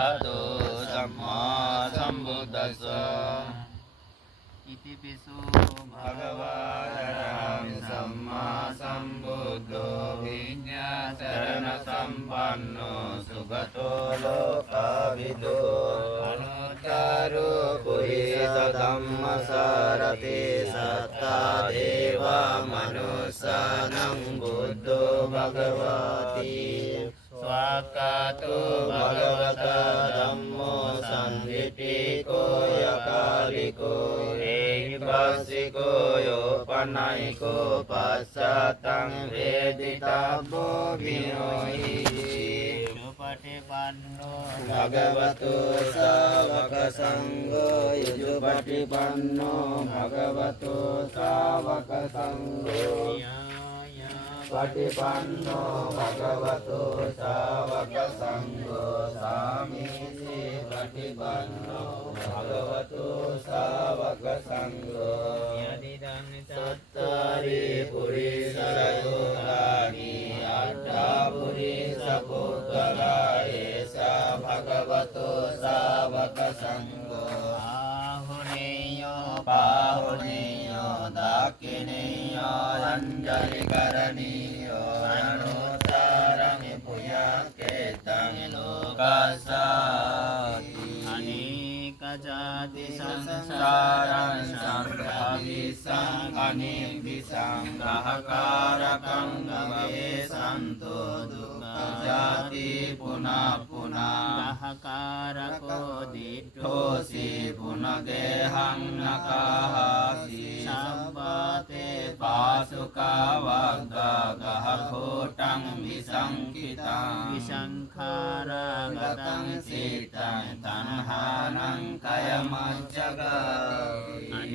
ระสัมมาสัมพุทธัสสะอิติปิโสภะคะวะอะระหังสัมมาสัมพุทโธวิญญาณสรณสัมปันโนสุขโตโลกาวิทูอนุตตรปุริสธัมมสารติสัทธาเทวามนุสสานังบุตโตภะคะวะติสวากขาโตภะคะวะตาธัมโมสันทิฏฐิโกยะกาลิโกเอหิปัสสิโกโยปันไนโกปัสสะตังเวทิตาโพวิโนหิสุปฏิปันโนภะคะวะโตสาวกสังโฆสุปฏิปันโนภะคะวะโตสาวกสังโฆปฏิปันโนภะคะวะโตสาวกสังโฆสามีสิปฏิปันโนภะคะวะโตสาวกสังโฆยะติดังสัตตาริปุริสยุตานิอัตตาปุริสปุตตะเอสะภะคะวะโตสาวกสังโฆอาหุเนโยปาหุเนโยดักขิเนโยอัญจลิกรณีโยอนุตตรังปุญญเกตังโลกัสสาติอเนกจาติสังสารังสังฆาวิสังอเนวิสังกหการกังกเวสันตุดุขจาติปุนาปุนากหการโกดิโทสีปุนเกหังนกาหาสีสัมปเตปาสุกาวังกากหโคตังวิสังคิตังวิสังขารากตังสิตังตัณหานังกายมัจจกาอเน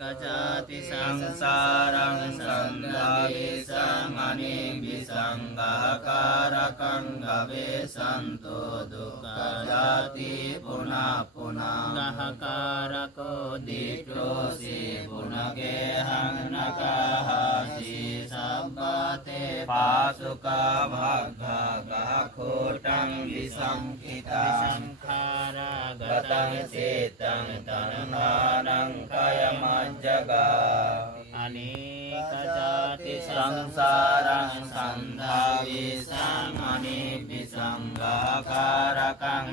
กจาติสังสารังสันดาวิสังอเนกวิสังกหการกังกเวสันตุดุขจาติปุนาปุนากหการโกดิโทสีปุนเกหังนกาหาสีสัมปเตปาสุกาภักขากหโคตังวิสังคิตังวิสังขารากตังสิตังตัณหานังกายมัจจกาอเนกจาติสังสารังสันทาวิสังอเนกวิสังกหการกัง